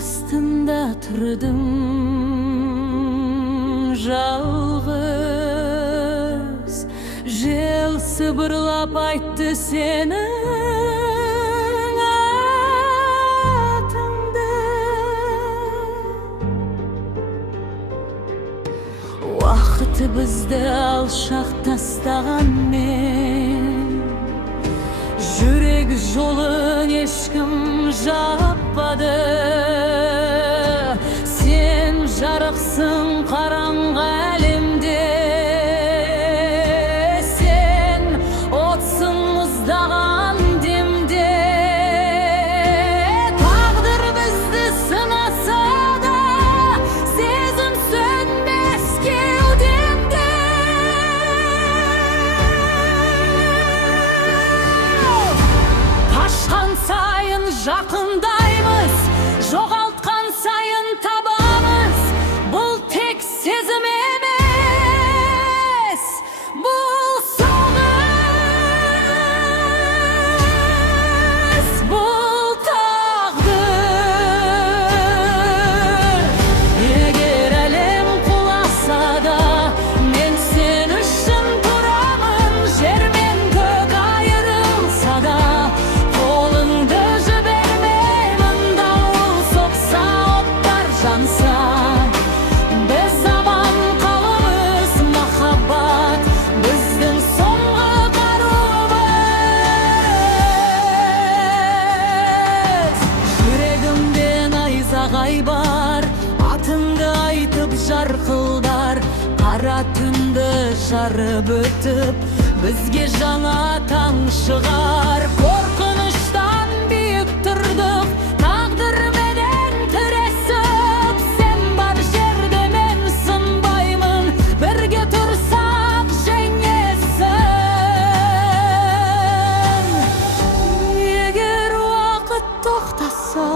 astında turdum жалғыз. Жел сыбырлап айтты сенің атыңды. Уақыт бізді алшақ тастағанмен, жүрек жолын ешкім жаппады. Сен жарықсың қараңғы әлемде, сен отсың мұздаған демде. Тағдыр бізді сынаса да, сезім сөнбес кеудемде. Қашқан сайын жақындаймыз, жоғалтқан сайын табамыз. Бұл тек сезім емес, бұл соғыс, бұл тағдыр. Егер әлем құласа да, мен сен үшін тұрамын. Жер мен көк айырылса да, қолыңды жібермеймін. Дауыл соқса, оттар жанса, біз аман қаламыз. Махаббат біздің соңғы қаруымыз. Жүрегімде найзағай бар, атыңды айтып жарқылдар. Қара түнді жарып өтіп, бізге жаңа таң шығар. Қорқыныштан биік тұрдық, тағдырменен тіресіп. Сен бар жерде мен сынбаймын, бірге тұрсақ жеңесің. Егер уақыт тоқтаса,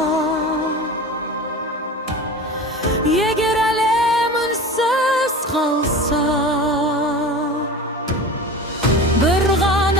егер әлем үнсіз қалса, бір ғана